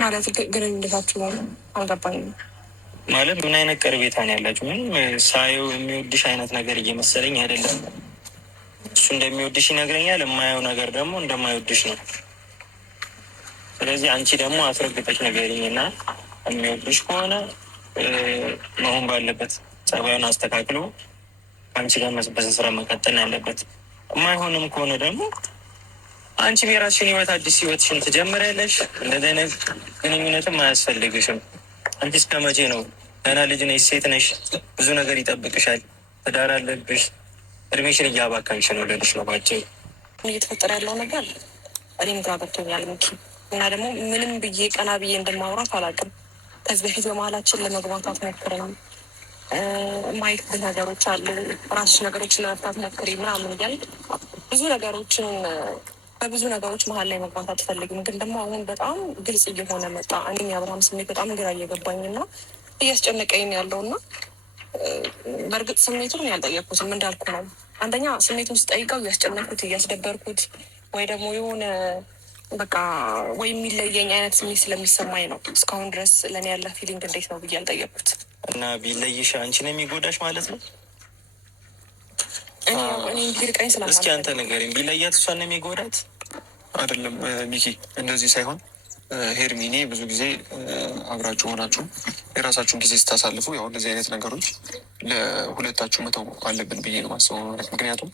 ማለት ግንኙነታችሁ ነው አልገባኝም። ማለት ምን አይነት ቀርቤታ ነው ያላችሁ? ምንም ሳየው የሚወድሽ አይነት ነገር እየመሰለኝ አይደለም። እሱ እንደሚወድሽ ይነግረኛል፣ የማየው ነገር ደግሞ እንደማይወድሽ ነው። ስለዚህ አንቺ ደግሞ አስረግጠሽ ንገሪኝ እና የሚወድሽ ከሆነ መሆን ባለበት ጸባዩን አስተካክሎ አንቺ ጋር በስራ መቀጠል ያለበት። የማይሆንም ከሆነ ደግሞ አንቺ የራስሽን ህይወት አዲስ ህይወትሽን ትጀምሪያለሽ። እንደዚህ አይነት ግንኙነትም አያስፈልግሽም። አንቺ እስከ መቼ ነው? ገና ልጅ ነሽ፣ ሴት ነሽ፣ ብዙ ነገር ይጠብቅሻል፣ ትዳር አለብሽ። እድሜሽን እያባካንሽ ነው ልልሽ ነው ባጭሩ። እየተፈጠረ ያለው ነገር እኔም ግራ ገብቶኛል ሚኪ። እና ደግሞ ምንም ብዬ ቀና ብዬ እንደማውራት አላውቅም። ከዚህ በፊት በመሀላችን ለመግባታት ሞክረን ማየት ነገሮች አሉ፣ ራስሽ ነገሮችን ለመፍታት ሞክሪ ምናምን እያል ብዙ ነገሮችን በብዙ ነገሮች መሀል ላይ መግባት አትፈልግም። ግን ደግሞ አሁን በጣም ግልጽ እየሆነ መጣ። እኔም የአብርሃም ስሜት በጣም ግራ እየገባኝ እና እያስጨነቀኝ ያለው እና በእርግጥ ስሜቱን ያልጠየቅኩትም እንዳልኩ ነው። አንደኛ ስሜቱን ስጠይቀው እያስጨነኩት እያስደበርኩት ወይ ደግሞ የሆነ በቃ ወይ የሚለየኝ አይነት ስሜት ስለሚሰማኝ ነው። እስካሁን ድረስ ለእኔ ያለ ፊሊንግ እንዴት ነው ብዬ አልጠየቅኩት እና ቢለይሽ አንቺን የሚጎዳሽ ማለት ነው። እኔ ሊርቀኝ ስላለ እስኪ አንተ ንገረኝ፣ ቢለያት እሷን ነው የሚጎዳት? አይደለም ሚኪ፣ እንደዚህ ሳይሆን ሄርሚኔ ብዙ ጊዜ አብራችሁ ሆናችሁ የራሳችሁን ጊዜ ስታሳልፉ ያው እንደዚህ አይነት ነገሮች ለሁለታችሁ መተው አለብን ብዬ ነው ማስበው። ምክንያቱም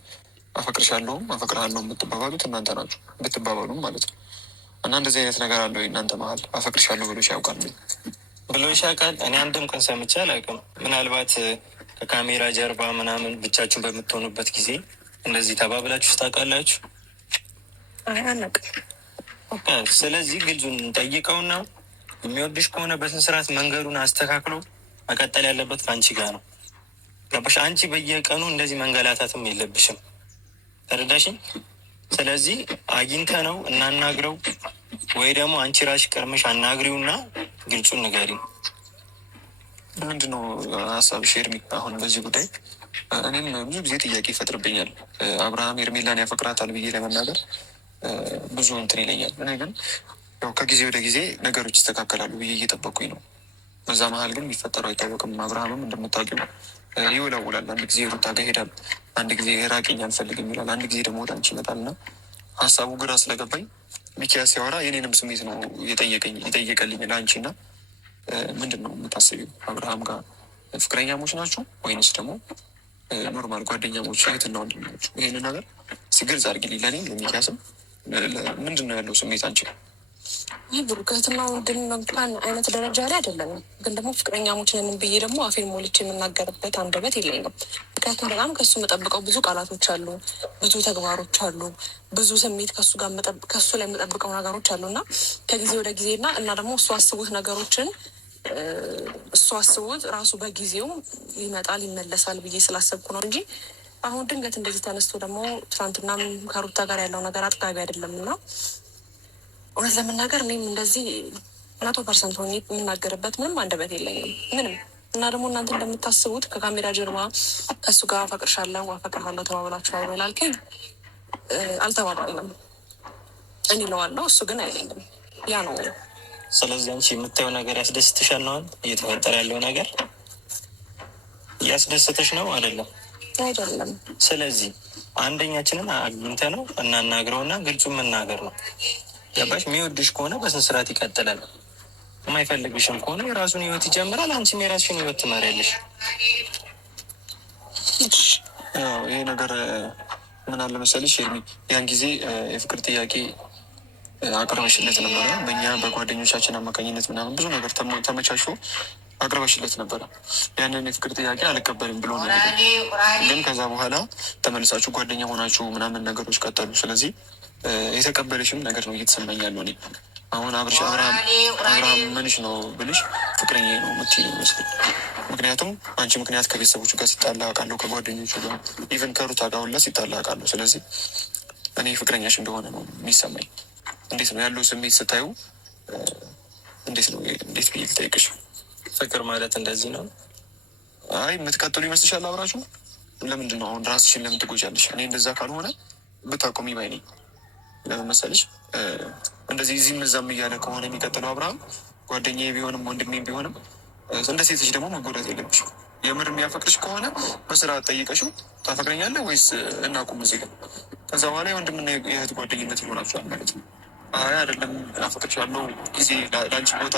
አፈቅርሻለሁም አፈቅርሃለሁ የምትባባሉት እናንተ ናችሁ፣ ብትባባሉም ማለት ነው። እና እንደዚህ አይነት ነገር አለው እናንተ መሀል? አፈቅርሻለሁ ብሎሽ ያውቃል? ብሎሽ ያውቃል? እኔ አንድም ቀን ሰምቼ አላውቅም። ምናልባት ከካሜራ ጀርባ ምናምን ብቻችሁን በምትሆኑበት ጊዜ እንደዚህ ተባብላችሁ ታውቃላችሁ? አናውቅም። ስለዚህ ግልጹን ጠይቀውና የሚወድሽ ከሆነ በስነ ስርዓት መንገዱን አስተካክሎ መቀጠል ያለበት ከአንቺ ጋር ነው። ገባሽ? አንቺ በየቀኑ እንደዚህ መንገላታትም የለብሽም። ተረዳሽኝ? ስለዚህ አግኝተ ነው እናናግረው ወይ ደግሞ አንቺ ራሽ ቀርመሽ አናግሪውና ግልጹን ንገሪው። ምንድነው ሀሳብሽ ሄርሚ? አሁን በዚህ ጉዳይ እኔም ብዙ ጊዜ ጥያቄ ይፈጥርብኛል። አብርሃም ሄርሜላን ያፈቅራታል ብዬ ለመናገር ብዙ እንትን ይለኛል። እኔ ግን ያው ከጊዜ ወደ ጊዜ ነገሮች ይስተካከላሉ ብዬ እየጠበኩኝ ነው። በዛ መሀል ግን የሚፈጠረው አይታወቅም። አብርሃምም እንደምታውቂው ይወላውላል። አንድ ጊዜ ሩታ ጋር ሄዳል፣ አንድ ጊዜ ራቅኝ አልፈልግም ይላል፣ አንድ ጊዜ ደግሞ ወደ አንቺ ይመጣል። እና ሀሳቡ ግራ ስለገባኝ ሚኪያስ ሲያወራ የኔንም ስሜት ነው የጠየቀልኝ ለአንቺ። እና ምንድን ነው የምታስቢው? አብርሃም ጋር ፍቅረኛሞች ናቸው ወይንስ ደግሞ ኖርማል ጓደኛሞች እህትና ወንድም ናቸው? ይህንን ነገር ሲግልጽ አድርጊልኝ ለእኔም ለሚኪያስም። ምንድን ነው ያለው ስሜት አንቺ? ይህ ብሩከትና ወንድም መምጣን አይነት ደረጃ ላይ አይደለም። ግን ደግሞ ፍቅረኛሞች ነን ብዬ ደግሞ አፌን ሞልቼ የምናገርበት አንደበት የለኝም። ምክንያቱም በጣም ከሱ የምጠብቀው ብዙ ቃላቶች አሉ፣ ብዙ ተግባሮች አሉ፣ ብዙ ስሜት ከሱ ላይ የምጠብቀው ነገሮች አሉ እና ከጊዜ ወደ ጊዜ እና ደግሞ እሱ አስቡት ነገሮችን እሱ አስቡት ራሱ በጊዜው ይመጣል ይመለሳል ብዬ ስላሰብኩ ነው እንጂ አሁን ድንገት እንደዚህ ተነስቶ ደግሞ ትናንትናም ከሩታ ጋር ያለው ነገር አጥጋቢ አይደለም እና እውነት ለመናገር እኔም እንደዚህ 100% ሆኜ የምናገርበት ምንም አንደበት የለኝም ምንም። እና ደግሞ እናንተ እንደምታስቡት ከካሜራ ጀርባ ከእሱ ጋር አፈቅርሻለሁ አፈቅርሃለሁ ተባብላችኋል ላልከኝ አልተባባልንም። እኔ እለዋለሁ እሱ ግን አይለኝም። ያ ነው። ስለዚህ አንቺ የምታየው ነገር ያስደስትሻል ነው? እየተፈጠረ ያለው ነገር እያስደስተሽ ነው አይደለም? አይደለም። ስለዚህ አንደኛችንን አግኝተ ነው እናናግረውና ግልጹ መናገር ነው። ገባሽ? የሚወድሽ ከሆነ በስነ ስርዓት ይቀጥላል። የማይፈልግሽም ከሆነ የራሱን ህይወት ይጀምራል። አንቺም የራስሽን ህይወት ትመሪያለሽ። ይሄ ነገር ምን አለ መሰለሽ ሄርሚ፣ ያን ጊዜ የፍቅር ጥያቄ አቅርበሽለት ነበረ። በእኛ በጓደኞቻችን አማካኝነት ምናምን ብዙ ነገር ተመቻችቶ አቅርበሽለት ነበረ። ያንን የፍቅር ጥያቄ አልቀበልም ብሎ ነው። ግን ከዛ በኋላ ተመልሳችሁ ጓደኛ ሆናችሁ ምናምን ነገሮች ቀጠሉ። ስለዚህ የተቀበልሽም ነገር ነው እየተሰማኝ ያለው። እኔ አሁን አብርሃም ምንሽ ነው ብልሽ ፍቅረኛ ነው የምትይኝ ይመስል። ምክንያቱም አንቺ ምክንያት ከቤተሰቦቹ ጋር ሲጣላ አውቃለሁ፣ ከጓደኞቹ ጋር ኢቨን ከሩታ ጋር ሁላ ሲጣላ አውቃለሁ። ስለዚህ እኔ ፍቅረኛሽ እንደሆነ ነው የሚሰማኝ። እንዴት ነው ያለው ስሜት ስታዩ? እንዴት ነው? እንዴት ብዬ ልጠይቅሽ? ፍቅር ማለት እንደዚህ ነው? አይ የምትቀጥሉ ይመስልሻል አብራችሁ? ለምንድን ነው አሁን ራስሽን ለምን ትጎጃለሽ? እኔ እንደዛ ካልሆነ ብታቆሚ ባይ ነኝ። ለምን መሰለሽ? እንደዚህ እዚህም እዛም እያለ ከሆነ የሚቀጥለው አብርሃም ጓደኛዬ ቢሆንም ወንድሜ ቢሆንም እንደ ሴት ልጅ ደግሞ መጎዳት የለብሽም። የምር የሚያፈቅርሽ ከሆነ በስርዓት ጠይቀሽው ታፈቅረኛለህ ወይስ እናቁም እዚህ ጋር። ከዛ በኋላ የወንድምና የእህት ጓደኝነት ይኖራቸዋል ማለት ነው። አይ አይደለም አፈቅርሻለሁ ጊዜ ለአንቺ ቦታ